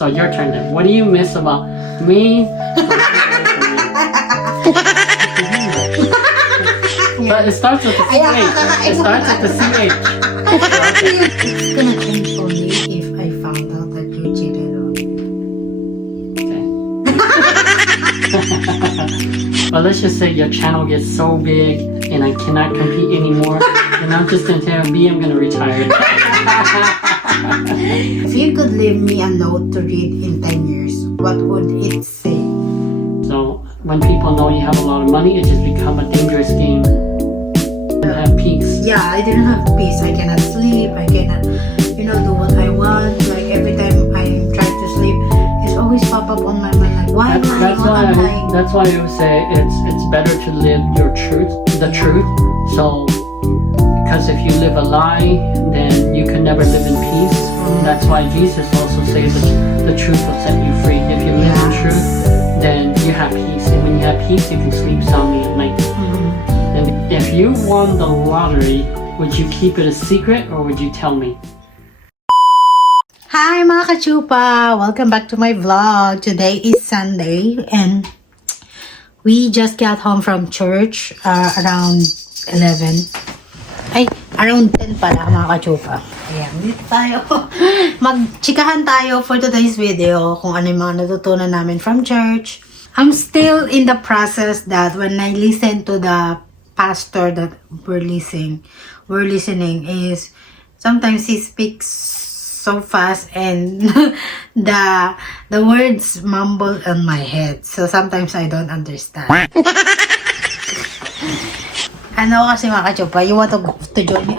So your turn then. What do you miss about me? But it starts with the CH. It starts with the CH. It's gonna change for me if I found out that you cheated on me. But let's just say your channel gets so big and I cannot compete anymore. And I'm just gonna tell B I'm gonna retire. If you could leave me a note to read in 10 years, what would it say? So when people know you have a lot of money, it just become a dangerous game. You have peace. Yeah, I didn't have peace. I cannot sleep. I cannot, do what I want. Like every time I'm trying to sleep, it's always pop up on my mind. Like, why am I? That's why I would say it's better to live your truth, the truth. So, because if you live a lie, then you can never live in peace. That's why Jesus also says that the truth will set you free. If you live in truth, then you have peace. And when you have peace, you can sleep soundly at night. And if you won the lottery, would you keep it a secret or would you tell me? Hi mga kachupa! Welcome back to my vlog. Today is Sunday and we just got home from church around 11. Around 10 pala mga kachupa. Ayan, dito tayo. Magchikahan tayo for today's video kung ano yung mga natutunan namin from church. I'm still in the process that when I listen to the pastor that we're listening is sometimes he speaks so fast and the words mumble on my head. So sometimes I don't understand. Ano kasi mga kachupa, you want to join me?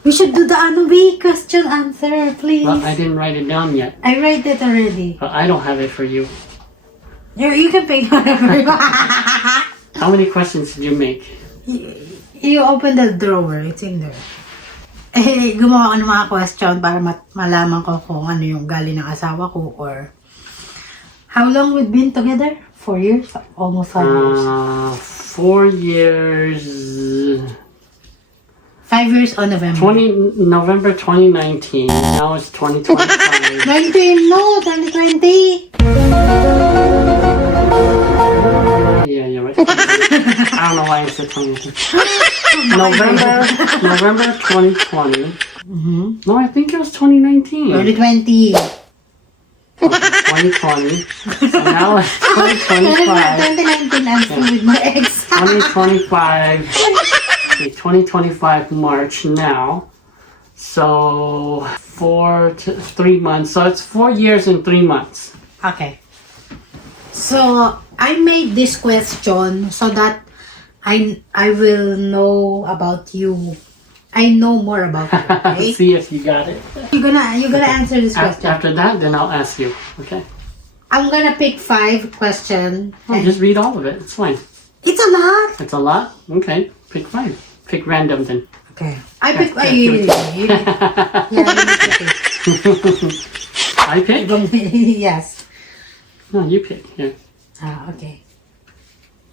We should do the question answer, please. Well, I didn't write it down yet. I write it already. But I don't have it for you. You can pick whatever you want. How many questions did you make? You open the drawer, it's in there. Gumawa ko ng mga question para malaman ko kung ano yung galing ng asawa ko or how long we've been together? 4 years? Almost 5 years. 4 years. 5 years on November. November 2019. Now it's 2025. 19, no, 2020. Yeah, you're right. I don't know why I said 2019. November 2020. No, I think it was 2019. 2020. 2020. So now it's 2025. 2019, I'm still with my ex. 2025. Okay, 2025 March now. So 4 to 3 months. So it's 4 years and 3 months. Okay. So I made this question so that I will know about you. I know more about you. Okay? See if you got it. You're gonna answer this question. After that, then I'll ask you. Okay. I'm gonna pick 5 questions. Oh, just read all of it. It's fine. It's a lot. It's a lot? Okay. Pick 5. Pick random then. Okay. I pick. You pick. I pick? Yes. No, you pick. Here. Okay.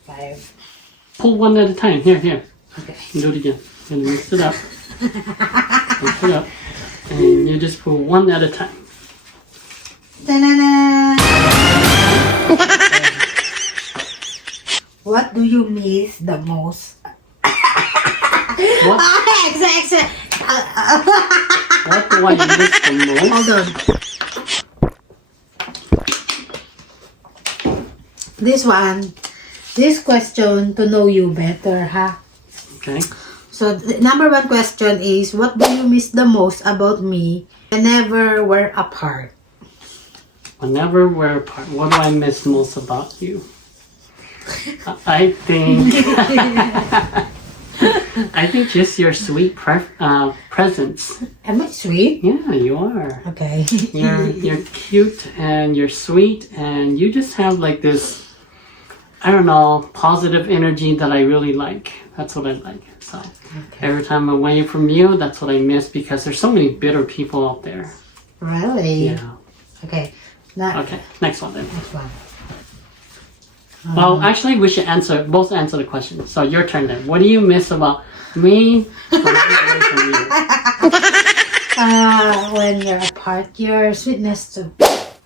5. Pull one at a time. Here. Okay. Do it again. And mix it up. Mix it up. And you just pull one at a time. Ta-da-da. What do you miss the most? What? What do I miss the most? Hold on. This question to know you better, huh? Okay. So, the number 1 question is, what do you miss the most about me whenever we're apart? Whenever we're apart, what do I miss most about you? I think just your sweet presence. Am I sweet? Yeah, you are. Okay. You're cute and you're sweet and you just have like this, I don't know, positive energy that I really like. That's what I like. So every time I'm away from you, that's what I miss because there's so many bitter people out there. Really? Yeah. Okay. Okay, next one then. Next one. Well, actually, we should both answer the question. So your turn then. What do you miss about me when I'm away from you? When you're apart, your sweetness too.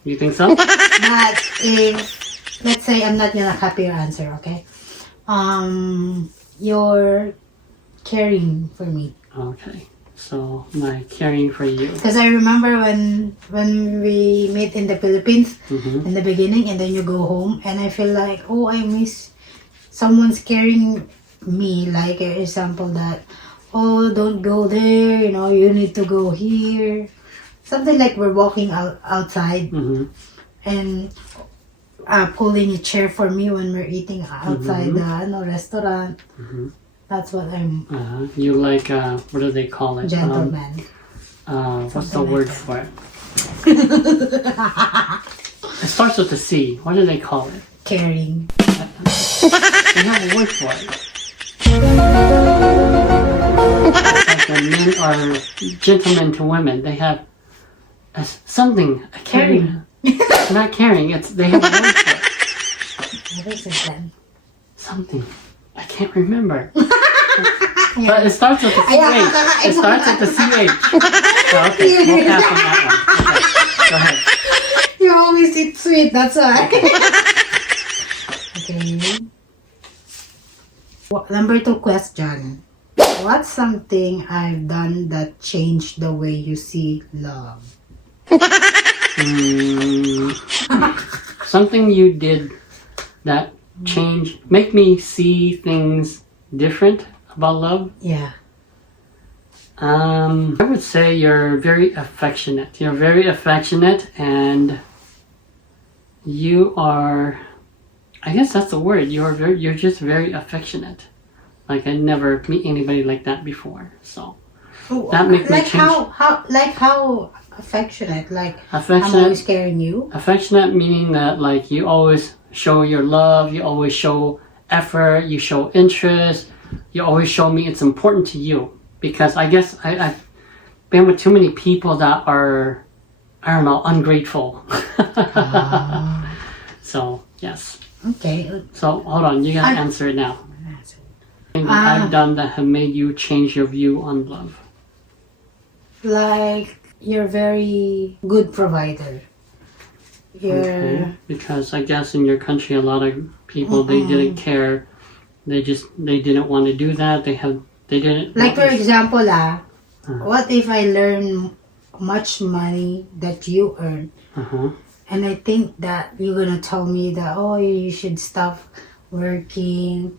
You think so? But if, let's say I'm not gonna copy your answer, okay? You're caring for me. Okay. So my caring for you. Because I remember when we met in the Philippines in the beginning, and then you go home, and I feel like, oh, I miss someone's carrying me. Like, for example, that, oh, don't go there, you know, you need to go here. Something like we're walking outside and pulling a chair for me when we're eating outside the restaurant. That's what I'm... You like, what do they call it? Gentleman. What's the word for it? It starts with a C. What do they call it? Caring. They have a word for it. Like when men are gentlemen to women, they have something. Caring. Not caring. They have a word for it. What is it then? Something. I can't remember. But it starts with the CH. It starts with the CH. So, okay, we'll pass on that one. Okay, go ahead. You always eat sweet, that's why. Okay. Number 2 question. What's something I've done that changed the way you see love? Something you did that make me see things different about love. Yeah. I would say you're very affectionate. You're very affectionate, and you are, I guess that's the word. You're just very affectionate. Like, I never meet anybody like that before. So that makes me change. How affectionate? Like, Affectionate. I'm always carrying you. Affectionate meaning that, like, you always show your love, you always show effort, you show interest, you always show me it's important to you. Because I guess I've been with too many people that are, I don't know, ungrateful. So, yes. Okay. So, hold on, you gotta answer it now. Thing that I've done that have made you change your view on love. Like, you're very good provider. Okay. Because I guess in your country, a lot of people, they didn't care. They didn't want to do that. They didn't. Like, for example, what if I learn much money that you earn, and I think that you're gonna tell me that, oh, you should stop working.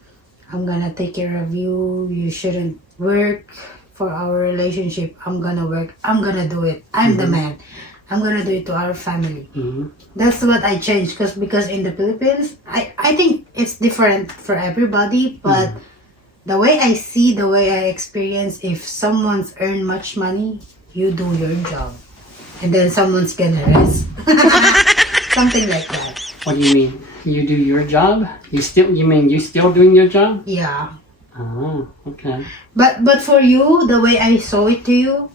I'm gonna take care of you. You shouldn't work for our relationship. I'm gonna work. I'm gonna do it. I'm the man. I'm gonna do it to our family. That's what I changed because in the Philippines, I think it's different for everybody, but the way I see, the way I experience, if someone's earned much money, you do your job, and then someone's gonna rest. Something like that. What do you mean? You do your job? You mean you still doing your job? Yeah. Oh, okay. But for you, the way I saw it to you,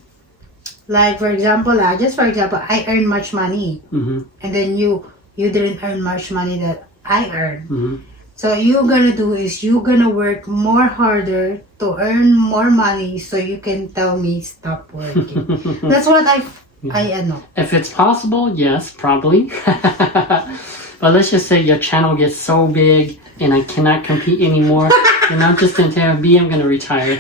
like, for example, just for example, I earn much money, and then you didn't earn much money that I earn. So you're gonna do is you're gonna work more harder to earn more money, so you can tell me stop working. That's what I know. If it's possible, yes, probably. But let's just say your channel gets so big and I cannot compete anymore, and I'm just gonna tell B, I'm gonna retire.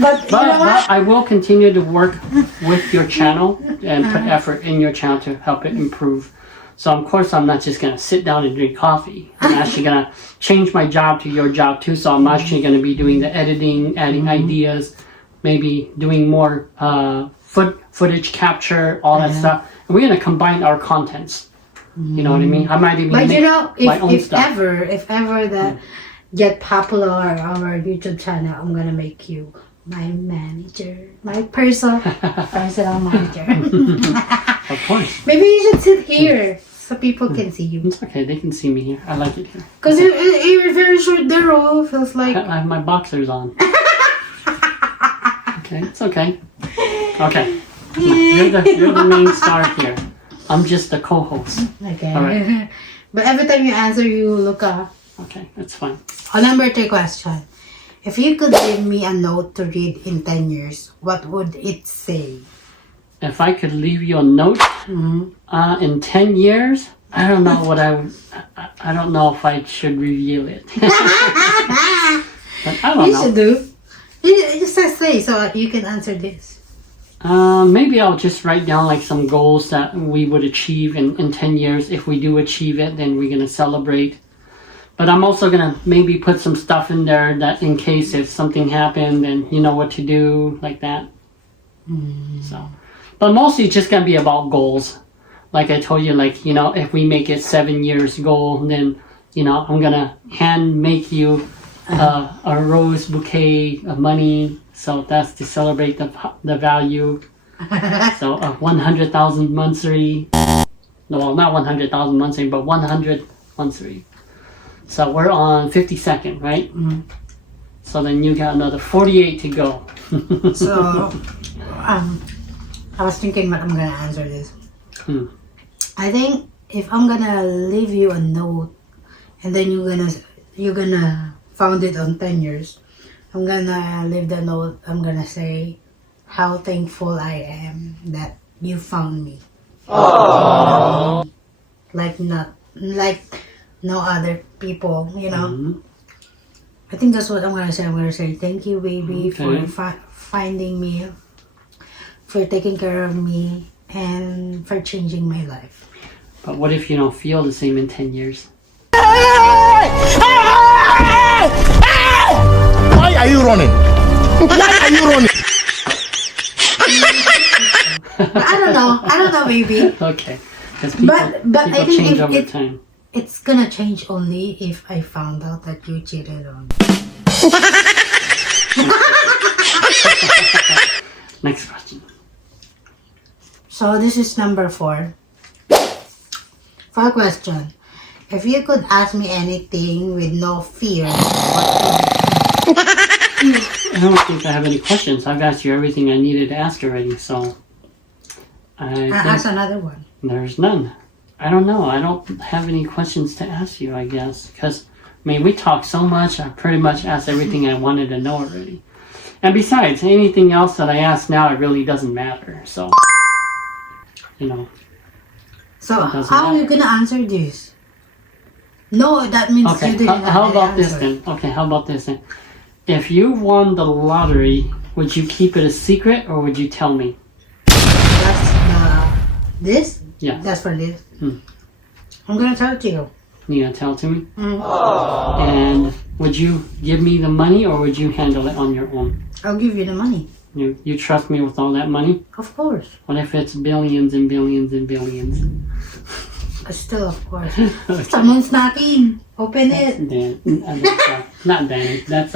But you know what? But I will continue to work with your channel and put effort in your channel to help it improve. So of course I'm not just gonna sit down and drink coffee. I'm actually gonna change my job to your job too. So I'm actually gonna be doing the editing, adding ideas, maybe doing more footage capture, all that stuff. And we're gonna combine our contents. You know what I mean? I might even make my own if stuff. if ever that get popular our YouTube channel, I'm gonna make you my manager, my personal manager. Of course. Maybe you should sit here so people can see you. It's okay, they can see me here. I like it here. Because you're very short there, oh, feels like... I have my boxers on. Okay, it's okay. Okay. You're the main star here. I'm just the co-host. Okay. All right. But every time you answer, you look up. Okay, that's fine. Number 3 question. If you could give me a note to read in 10 years, what would it say? if I could leave you a note in 10 years, I don't know what I would. I don't know if I should reveal it. But I don't You know. should do. You just say so you can answer this. Maybe I'll just write down like some goals that we would achieve in 10 years. If we do achieve it, then we're going to celebrate. But I'm also going to maybe put some stuff in there that in case if something happened, then you know what to do, like that. So, but mostly it's just going to be about goals. Like I told you, like, you know, if we make it 7 years goal, then, you know, I'm going to hand make you a rose bouquet of money. So that's to celebrate the value. So 100,000 monthly. No, well, not 100,000 monthly, but 100 monthly. So we're on 52nd, right? So then you got another 48 to go. So, I was thinking what I'm gonna answer this. I think if I'm gonna leave you a note, and then you're gonna found it on 10 years, I'm gonna leave the note. I'm gonna say how thankful I am that you found me. Like no other people, you know. I think that's what I'm gonna say. I'm gonna say thank you, baby, for finding me, for taking care of me, and for changing my life. But what if you don't feel the same in 10 years? Why are you running? Why are you running? But I don't know, baby. Okay. Because people But I think change if over time. It's gonna change only if I found out that you cheated on me. Next question. So this is number 4. For a question, if you could ask me anything with no fear, what would it I don't think I have any questions. I've asked you everything I needed to ask already, so I be? think Ask another one. there's none. I don't know. I don't have any questions to ask you, I guess. Because, I mean, we talk so much, I pretty much asked everything I wanted to know already. And besides, anything else that I ask now, it really doesn't matter. So, you know. So Doesn't how are you matter. gonna answer this? No, that means Okay, you didn't how have the about this answer. then? Okay, how about this then? If you won the lottery, would you keep it a secret or would you tell me? That's this? Yeah. That's for this. I'm gonna tell it to you. You gonna tell it to me? And would you give me the money or would you handle it on your own? I'll give you the money. You trust me with all that money? Of course. What if it's billions and billions and billions? Still, of course. Someone's knocking. Open it. Not Danny. That's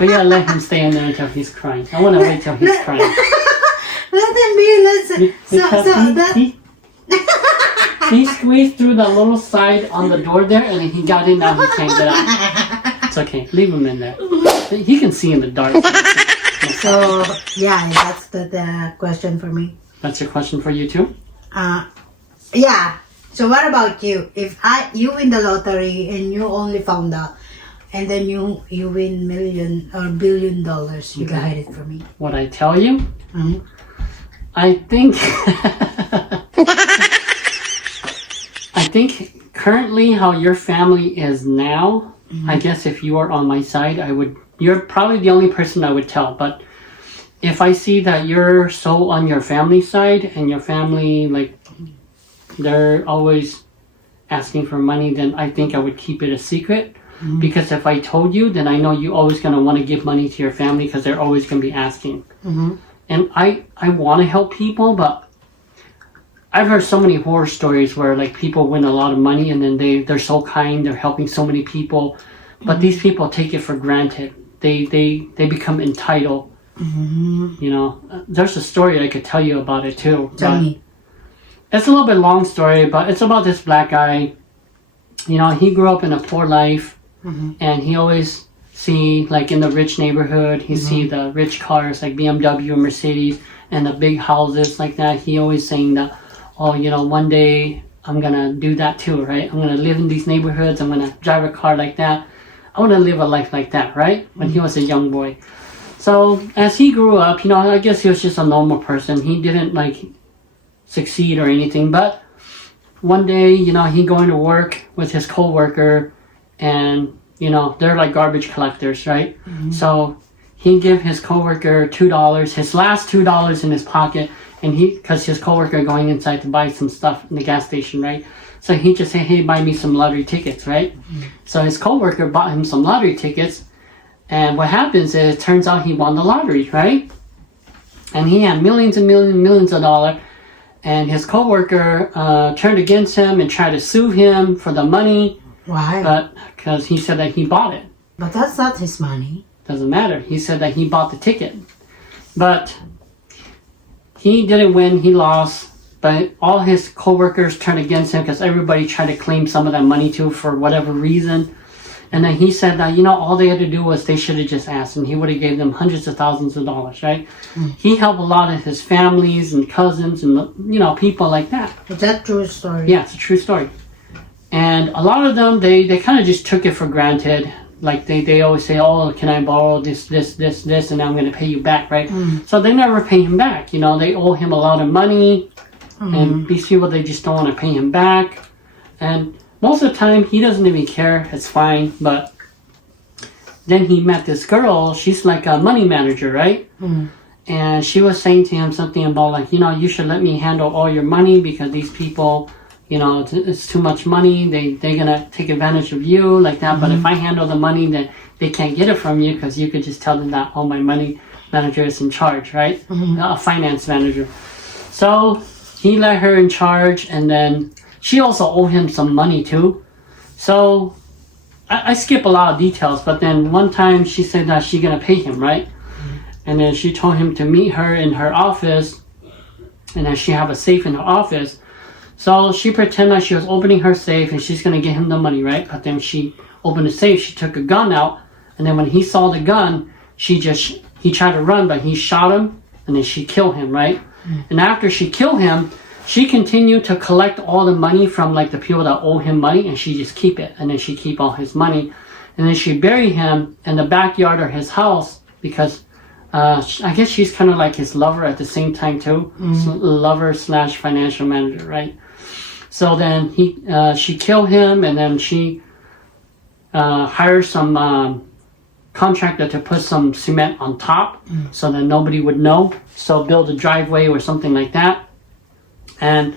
we gotta let him stay in there until he's crying. I wanna wait till he's crying. Let him be. Let's. He squeezed through the little side on the door there and then he got in, now he can't get out. It's okay, leave him in there. He can see in the dark. So yeah, that's the question for me. That's your question for you too? Yeah. So what about you? If you win the lottery and you only found out, and then you win $1 million or $1 billion, you can hide it from me. What I tell you? Mhm. I think I think currently how your family is now, I guess if you are on my side, you're probably the only person I would tell. But if I see that you're so on your family side and your family, like, they're always asking for money, then I think I would keep it a secret. Because if I told you, then I know you're always going to want to give money to your family because they're always going to be asking. And I want to help people, but I've heard so many horror stories where like people win a lot of money and then they're so kind, they're helping so many people, but these people take it for granted. They become entitled. You know, there's a story I could tell you about it too. Tell me. It's a little bit long story, but it's about this black guy. You know, he grew up in a poor life, and he always see, like in the rich neighborhood, he see the rich cars like BMW and Mercedes and the big houses like that. He always saying that, oh, you know, one day I'm gonna do that too, right? I'm gonna live in these neighborhoods. I'm gonna drive a car like that. I want to live a life like that, right? When he was a young boy. So as he grew up, I guess he was just a normal person. He didn't succeed or anything. But one day, he going to work with his coworker, and they're like garbage collectors, right? So he give his coworker $2, his last $2 in his pocket, and because his coworker going inside to buy some stuff in the gas station, right? So he just say, "Hey, buy me some lottery tickets," right? So his coworker bought him some lottery tickets, and what happens is it turns out he won the lottery, right? And he had millions and millions and millions of dollars. And his coworker turned against him and tried to sue him for the money. Why? But because he said that he bought it. But that's not his money. Doesn't matter. He said that he bought the ticket. But he didn't win. He lost. But all his coworkers turned against him because everybody tried to claim some of that money too for whatever reason. And then he said that, all they had to do was they should have just asked, and he would have gave them hundreds of thousands of dollars, right? He helped a lot of his families and cousins and, people like that. Is that true story? Yeah, it's a true story. And a lot of them, they kind of just took it for granted. Like they always say, "Oh, can I borrow this, and I'm going to pay you back," right? So they never pay him back. They owe him a lot of money, and these people, they just don't want to pay him back. And most of the time, he doesn't even care. It's fine. But then he met this girl. She's like a money manager, right? And she was saying to him something about you should let me handle all your money because these people, it's too much money. They're going to take advantage of you like that. But if I handle the money, then they can't get it from you because you could just tell them that, "Oh, my money manager is in charge," right? A finance manager. So he let her in charge, and then she also owed him some money too. So I skip a lot of details, but then one time she said that she's going to pay him, right? And then she told him to meet her in her office, and then she have a safe in her office. So she pretended like she was opening her safe and she's going to get him the money, right? But then she opened the safe, she took a gun out, and then when he saw the gun, he tried to run, but he shot him, and then she killed him, right? And after she killed him, she continued to collect all the money from the people that owe him money, and she just keep it, and then she keep all his money, and then she buried him in the backyard of his house because I guess she's kind of like his lover at the same time too, lover / financial manager, right? So then she killed him, and then she hired some contractor to put some cement on top so that nobody would know. So build a driveway or something like that. And,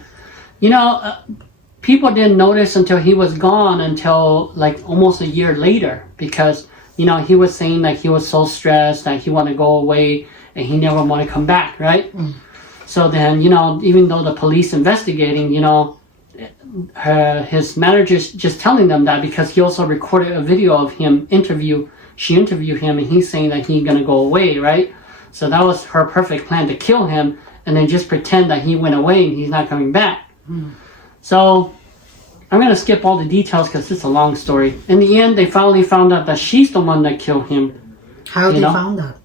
people didn't notice until he was gone until almost a year later because, he was saying he was so stressed that he wanted to go away and he never want to come back, right? So then, even though the police investigating, his manager's just telling them that because he also recorded a video of him she interviewed him, and he's saying that he's going to go away, right? So that was her perfect plan, to kill him and then just pretend that he went away and he's not coming back. So I'm going to skip all the details because it's a long story. In the end, they finally found out that she's the one that killed him. How they found out?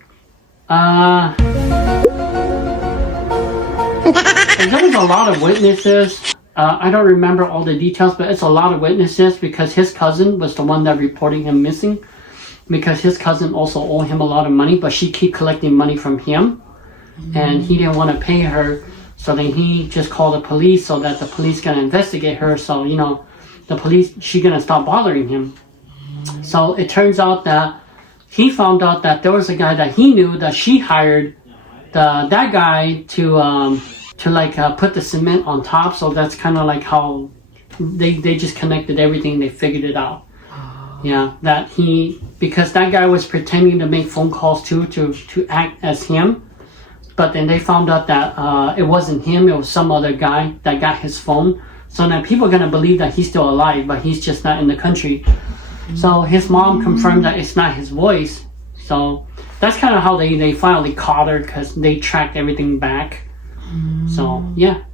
There was a lot of witnesses. I don't remember all the details, but it's a lot of witnesses because his cousin was the one that reported him missing, because his cousin also owed him a lot of money, but she keep collecting money from him, and he didn't want to pay her. So then he just called the police so that the police gonna investigate her. So the police, she gonna stop bothering him. So it turns out that he found out that there was a guy that he knew that she hired that guy to put the cement on top. So that's kind of like how they just connected everything. They figured it out. Yeah, because that guy was pretending to make phone calls too to act as him. But then they found out that it wasn't him, it was some other guy that got his phone. So now people are going to believe that he's still alive, but he's just not in the country. So his mom confirmed that it's not his voice. So that's kind of how they finally caught her, because they tracked everything back. So, yeah.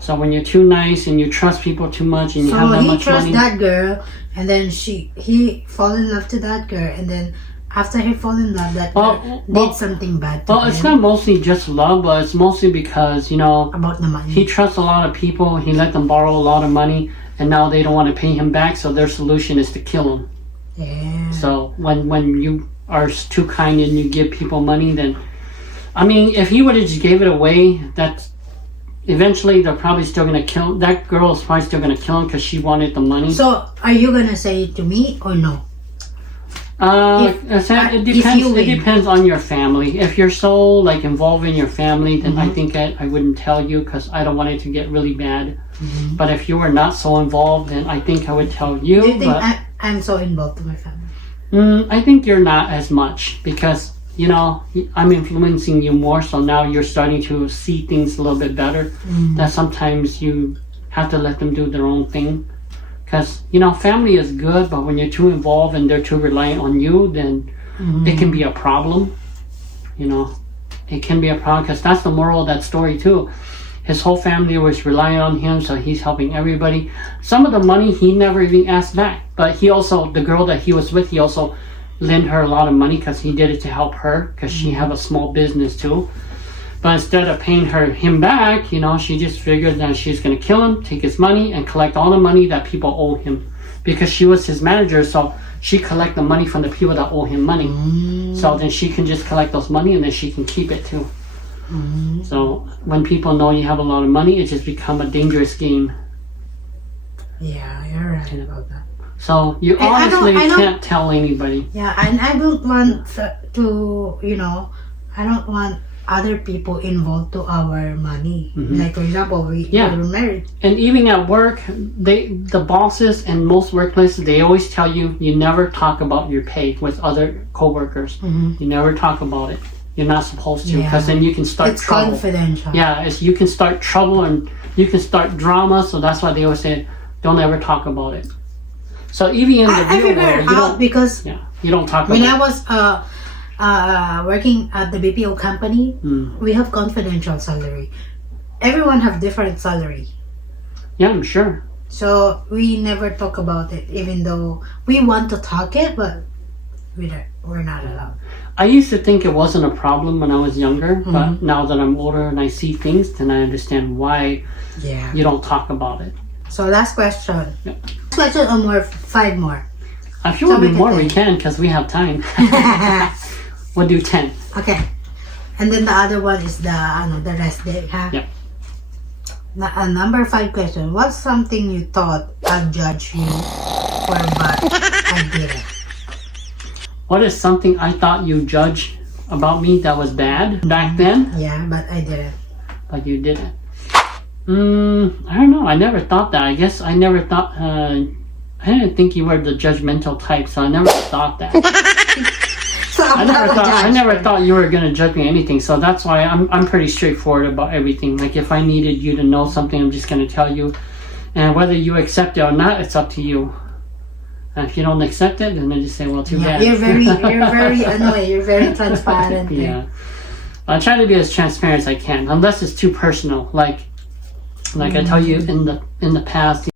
So when you're too nice and you trust people too much and you have that much money. So he trusts that girl, and then he fall in love to that girl, and then after he fall in love, that girl did something bad to him. It's not mostly just love, but it's mostly because, about the money. He trusts a lot of people, he let them borrow a lot of money, and now they don't want to pay him back, so their solution is to kill him. Yeah. So when you are too kind and you give people money, then I mean, if he would have just gave it away, that's eventually they're probably still gonna kill that girl. Is probably still gonna kill him because she wanted the money. So, are you gonna say it to me or no? It depends. It depends on your family. If you're so like involved in your family, then I think I wouldn't tell you because I don't want it to get really bad. But if you were not so involved, then I think I would tell you. Do you think I'm so involved to my family? I think you're not as much because you know I'm influencing you more. So now you're starting to see things a little bit better. That sometimes you have to let them do their own thing. Because, you know, family is good, but when you're too involved and they're too reliant on you, then it can be a problem. You know, it can be a problem because that's the moral of that story, too. His whole family was relying on him, so he's helping everybody. Some of the money he never even asked back. But he also, the girl that he was with, he also lent her a lot of money because he did it to help her because she have a small business, too. But instead of paying him back, you know, she just figured that she's going to kill him, take his money, and collect all the money that people owe him. Because she was his manager, so she collect the money from the people that owe him money. So then she can just collect those money and then she can keep it too. So when people know you have a lot of money, it just become a dangerous game. Yeah, you're right about that. So you honestly can't tell anybody. Yeah, and I don't want to, you know, I don't want other people involved to our money. Like for example, we were married. And even at work, the bosses and most workplaces, they always tell you never talk about your pay with other coworkers. You never talk about it. You're not supposed to because then you can start trouble. It's confidential. Yeah, you can start trouble and you can start drama. So that's why they always say don't ever talk about it. So even in the real world, you don't, because you don't talk about it. When I was working at the BPO company, we have confidential salary. Everyone have different salary. Yeah, I'm sure. So we never talk about it, even though we want to talk it, but we're not allowed. I used to think it wasn't a problem when I was younger, but now that I'm older and I see things, then I understand why you don't talk about it. So last question. Yep. Last question or 5 more? If you want to do more, we can because we have time. We'll do 10. Okay. And then the other one is the rest day, huh? Yep. Number 5 question. What's something you thought I'd judge you for, but I didn't? What is something I thought you judged about me that was bad back then? Yeah, but I didn't. But you didn't. I don't know. I never thought that. I guess I never thought... I didn't think you were the judgmental type, so I never thought that. I never thought you were going to judge me anything, so that's why I'm pretty straightforward about everything. Like if I needed you to know something, I'm just going to tell you, and whether you accept it or not, it's up to you. And if you don't accept it, then I just say, well, too bad. You're very annoying. You're very transparent. Yeah, I try to be as transparent as I can, unless it's too personal. Like I tell you in the past.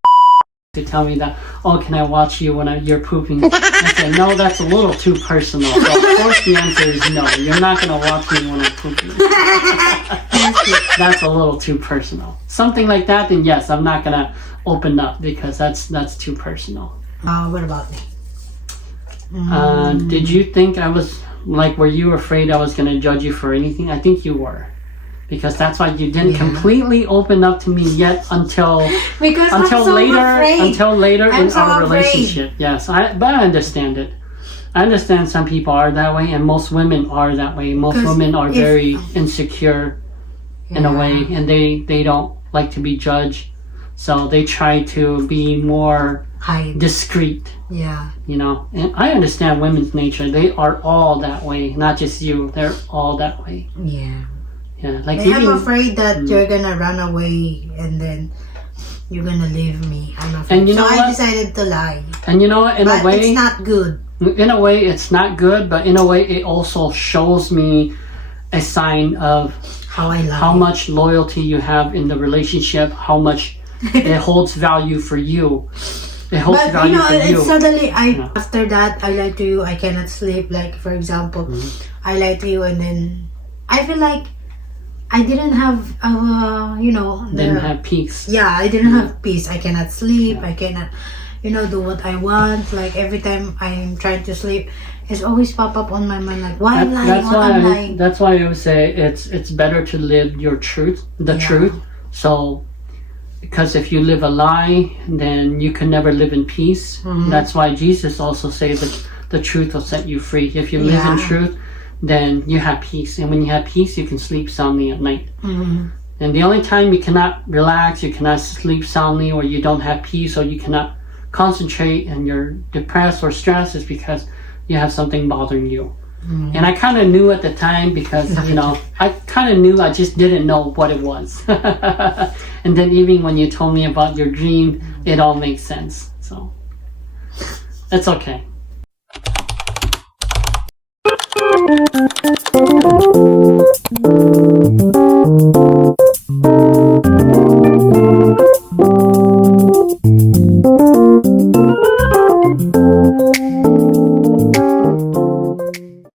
To tell me that, oh, can I watch you when you're pooping? I said, no, that's a little too personal. So of course the answer is no. You're not going to watch me when I'm pooping. That's a little too personal. Something like that, then yes, I'm not going to open up because that's too personal. What about me? Did you think I was, were you afraid I was going to judge you for anything? I think you were. Because that's why you didn't completely open up to me yet until later in our relationship. Yes, but I understand it. I understand some people are that way, and most women are that way. Most women are very insecure in a way, and they don't like to be judged, so they try to be more discreet. Yeah, you know, and I understand women's nature. They are all that way, not just you. They're all that way. Yeah. Yeah, I'm afraid that you're gonna run away and then you're gonna leave me. I'm afraid. And I decided to lie. And you know what? In a way, it's not good. In a way, it's not good, but in a way, it also shows me a sign of how much loyalty you have in the relationship, how much it holds value for you. It holds value for you. Suddenly, after that, I lied to you. I cannot sleep. Like for example, I lied to you, and then I feel like I didn't have, didn't have peace. Yeah, I didn't have peace. I cannot sleep. I cannot, do what I want. Like every time I'm trying to sleep, it's always pop up on my mind like, why I'm lying, what I'm lying. That's why I would say it's better to live your truth, the truth. So, because if you live a lie, then you can never live in peace. That's why Jesus also said that the truth will set you free. If you live in truth, then you have peace. And when you have peace, you can sleep soundly at night. And the only time you cannot relax, you cannot sleep soundly, or you don't have peace, or you cannot concentrate and you're depressed or stressed is because you have something bothering you. And I kind of knew at the time because, I kind of knew, I just didn't know what it was. And then even when you told me about your dream, it all makes sense. So, it's okay.